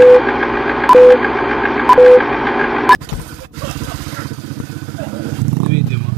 Video mo.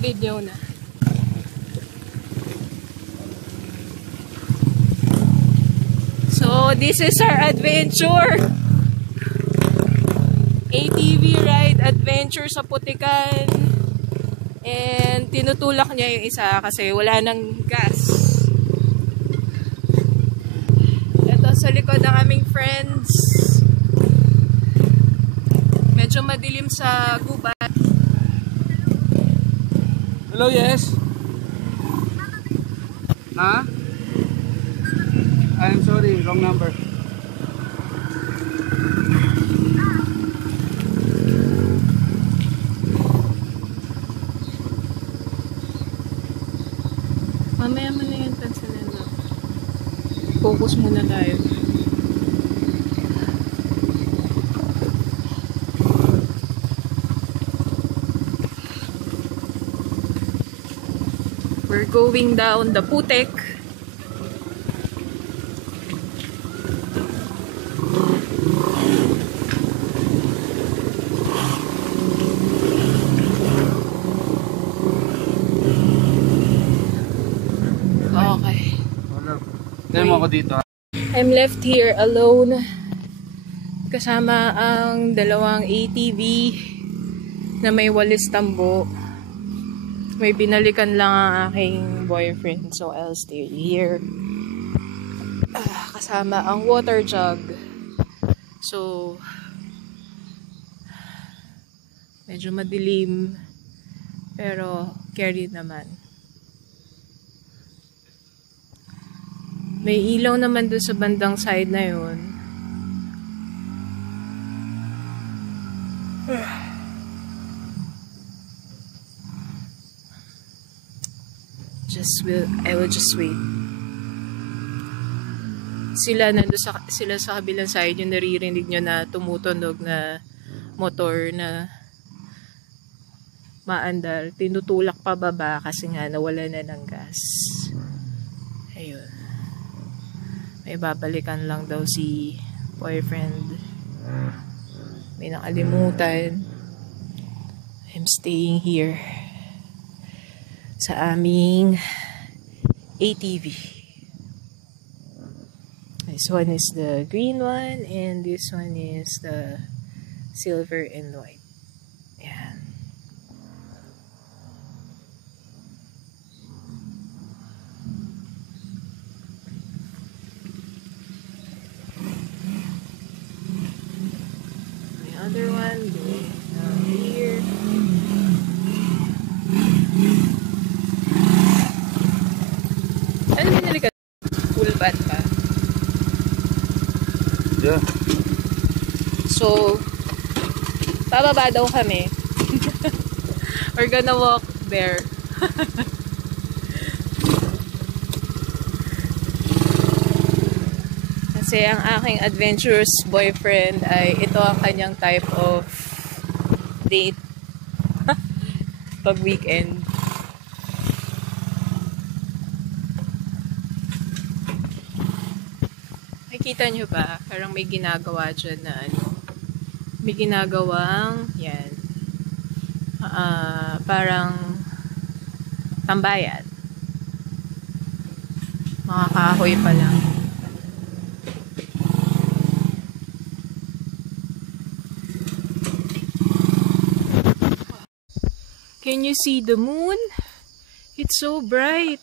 Video na. So, this is our adventure. ATV ride adventure sa Putikan. And tinutulak niya yung isa kasi wala nang gas. Ito sa likod ng aming friends. Medyo madilim sa gubat. Hello, yes? Ha? I'm sorry, wrong number. Mamaya mo na yung tansanan na. Focus muna tayo. We're going down the Putek. Okay. Dahil mo ako dito. I'm left here alone. Kasama ang dalawang ATV na may walis tambo. May binalikan lang ang aking boyfriend, so I'll stay here. Kasama ang water jug. So, medyo madilim, pero carry naman. May ilaw naman doon sa bandang side na yun. I will just wait. Sila sa kabilang side, yung naririnig nyo na tumutunog na motor na maandar. Tinutulak pa baba kasi nga nawala na ng gas. Ayun. May babalikan lang daw si boyfriend. May nakalimutan. I'm staying here sa aming ATV. This one is the green one and this one is the silver and white. Yan. The other one going down here. Ano binili ka? Full bat pa? Yeah. So, pababa daw kami. We're gonna walk there. Kasi ang aking adventurous boyfriend ay ito ang kanyang type of date pag weekend. Nakikita nyo ba? Parang may ginagawa dyan na ano. May ginagawang, yan. Parang tambayan. Mga kahoy pa lang. Can you see the moon? It's so bright.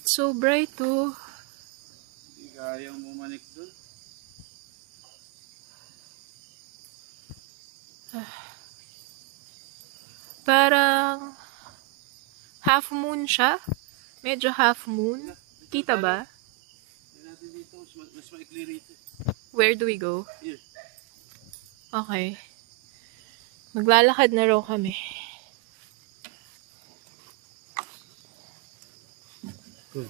It's so bright oh. Kayang bumanik dun. Parang half moon siya. Medyo half moon. Kita ba? Mas maikli rito. Where do we go? Here. Okay. Maglalakad na raw kami. Good.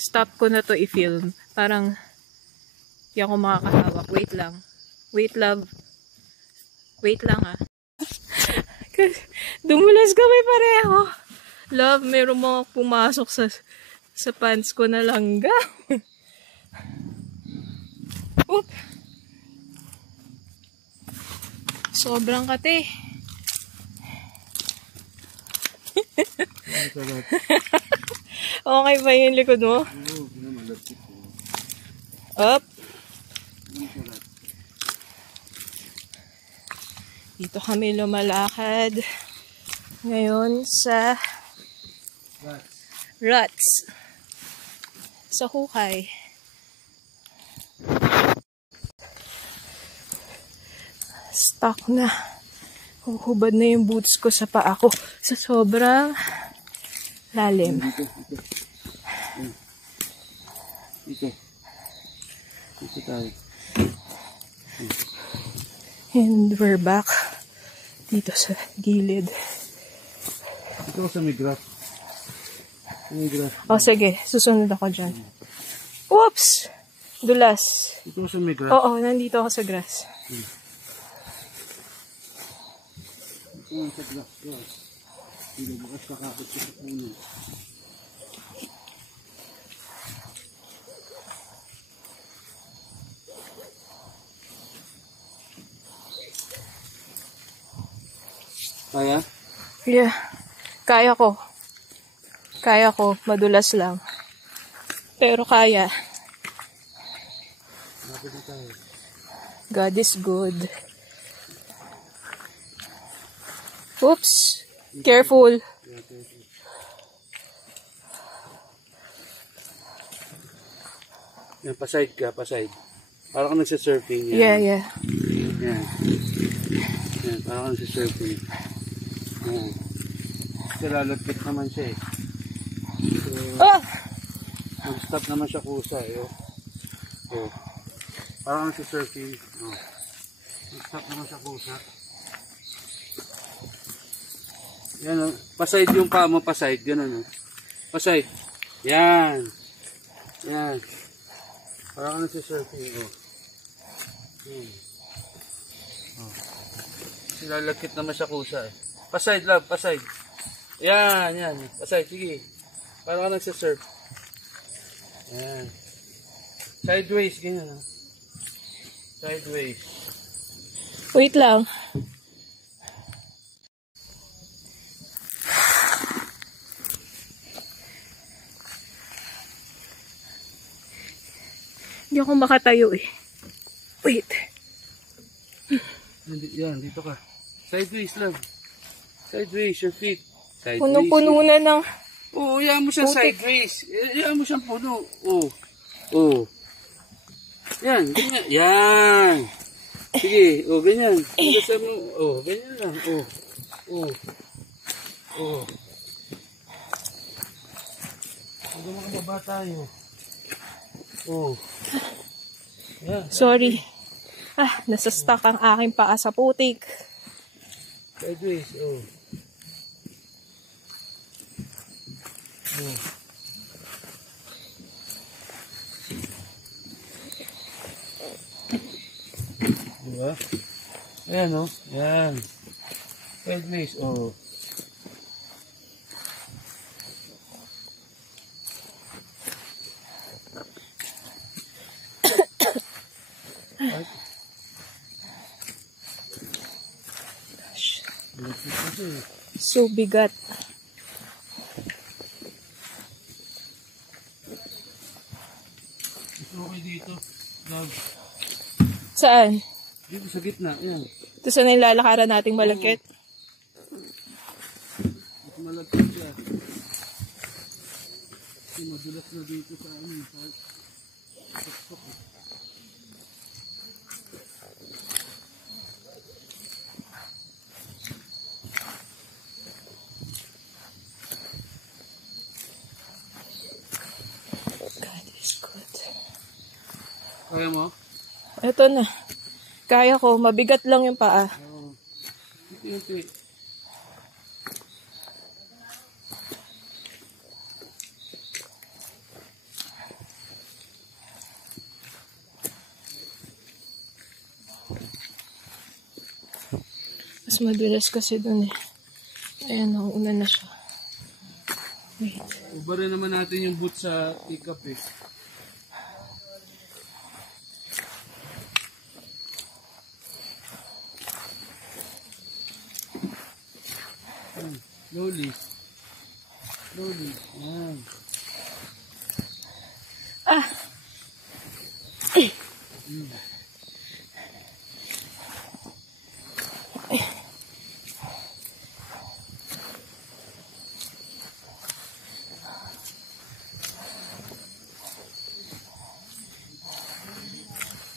Stop ko na to i-film. Parang di ako makakahawak. Wait lang. Wait, love. Wait lang ah. Dumulas kami pareho. Love, meron mga pumasok sa pants ko na langgam. Oop. Sobrang kate. Okay ba yung likod mo? Up. Dito kami lumalakad ngayon sa Ruts. Sa hukay. Stuck na. Huhubad na yung boots ko sa paa ko sa sobrang lalim. Dito tayo. And we're back dito sa gilid. Ito sa may grass. O sige, susunod ako dyan. Whoops! Dulas. Ito sa may grass. Oo, nandito ako sa grass. Ito sa grass. Hindi bukas kakapit ko sa puno. Kaya? Yeah. Kaya ko. Kaya ko. Madulas lang. Pero kaya. God is good. Oops. Careful. Yan, paside ka, paside. Parang ka nagsasurfing. Yeah, yeah. Yan. Yan, parang ka nagsasurfing. Yan. Kasi lalagkit naman siya eh. So, mag-stop naman siya kusa eh. Oh. Parang nagsasurfing. Oh. Mag-stop naman siya kusa. Yan o. Paside yung paa mo, paside. Ganun o. Paside. Yan. Yan. Parang nagsasurfing o. Lalagkit naman siya kusa eh. Paside love, paside. Yan, yan. Paside, sige. Parang ka nagsasurf. Yan. Sideways, ganyan ha. Sideways. Wait lang. Hindi ako makatayo eh. Wait. Yan, dito ka. Sideways lang. Sideways, your feet. Sideways. Puno-puno na ng... Oo, iyan mo siya putik. sideways. Iyan mo siyang puno. Oo. Yan, ganyan. Yan. Sige, ganyan. Basta mo, ganyan lang. Huwag mo kababa tayo. Yan. Sorry. Nasa-stuck ang aking paa sa putik. Sideways, Diba? Ayan o. Yan. Sideways, So bigat. Okay dito. Love. Saan? Dito sa gitna. Yan. Ito sa nilalakaran nating malagkit. Ito malagkit siya. Kasi madulas na dito sa amin. God is good. Kaya mo? Ito na. Kaya ko. Mabigat lang yung paa. Ito. madulas kasi dun eh. Ayan, nauna na siya. Wait. Ubarin naman natin yung boot sa pickup eh. Slowly. Slowly. Yan. Ah!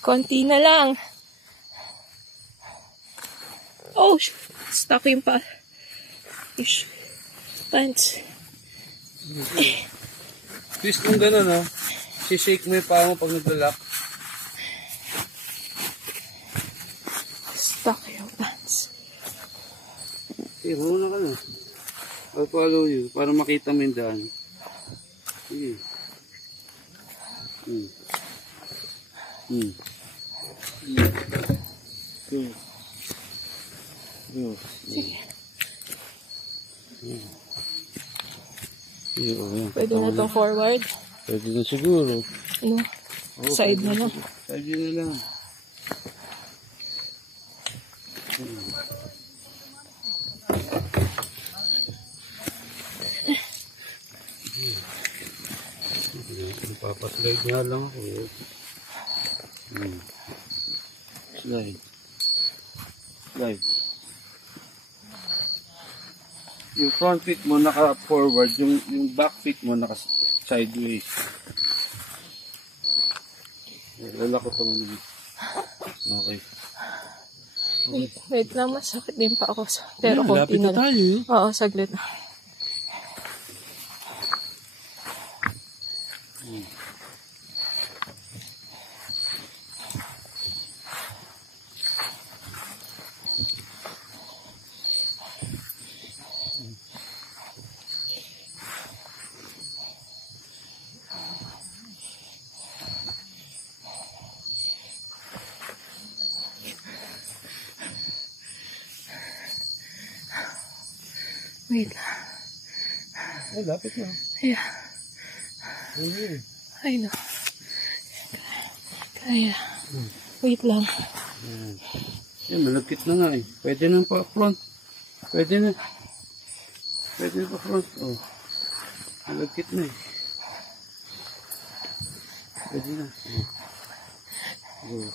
Konti na lang. Oh, stuck yung pants. Twist mong gano'n, no? Si-shake mo yung paa mo pag naglalak. Stuck yung pants. Okay, muna ka na. I'll follow you para makita mo yung daan. Sige. Go. Sige. Pwede na itong forward. Pwede na siguro. Ano? Side na lang. Side na lang. Papaslide nga lang ako. Slide. Yung front feet mo naka-forward, yung back feet mo naka-sideways. Wala ko itong okay. Wait lang, masakit din pa ako. Pero konti na lang. Oo, saglit na. Wait lang. Ay, lapit na. Yeah. Ay, no. Kaya. Wait lang. Yan, malagkit na nga eh. Pwede na pa front. Pwede na pa front. Oh. Malagkit na eh. Pwede na. Oh.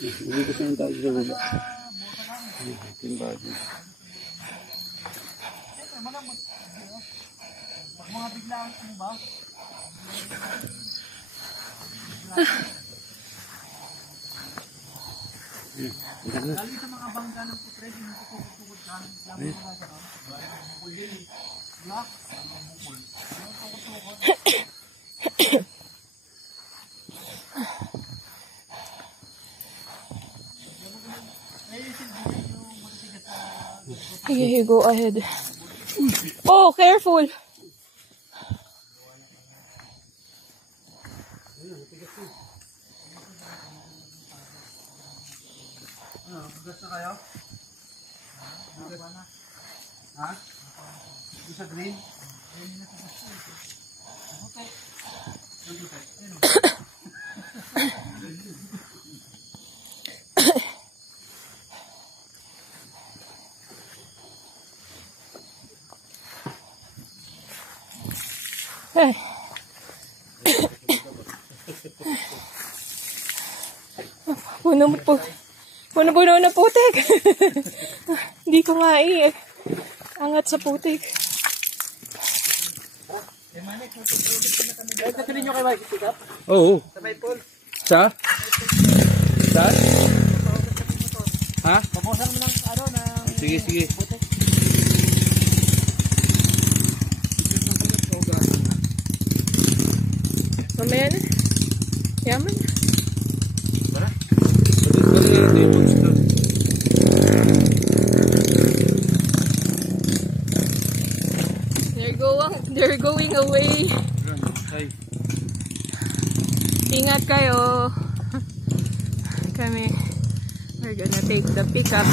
Hindi ko saan tayo sa baba. Yung body. Pag mga biglaan ano ba? Lalo sa mga bangka ng putre, yung tukod ka, lang mga gano'n. Black, bukol. Okay, go ahead. Oh, careful! Bugas na kayo? Bugas na? Ha? Bugas sa green? Okay. Ay. Puno na putik. Hindi ko nga angat sa putik. Nagkatuloy nyo kay Mike, pick up? Oo. Sa may pool. Sa? Sa? Ha? Pabusan mo ng ano na... Sige. Mamaya na. Yaman na. Tara. Balik ito yung books doon. They're going away. Hi. Ingat kayo. Kami, we're gonna take the pickup.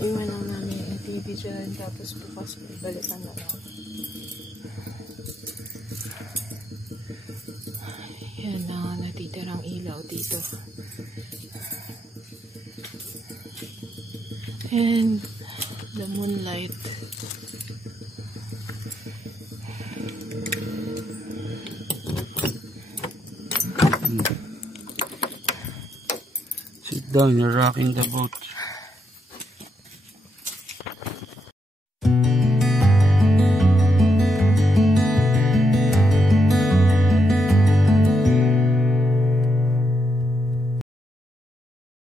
Iwan lang namin yung TV dyan, tapos bukas may balikan na lang. Yan na natitirang ilaw dito. And the moonlight. Sit down, you're rocking the boat.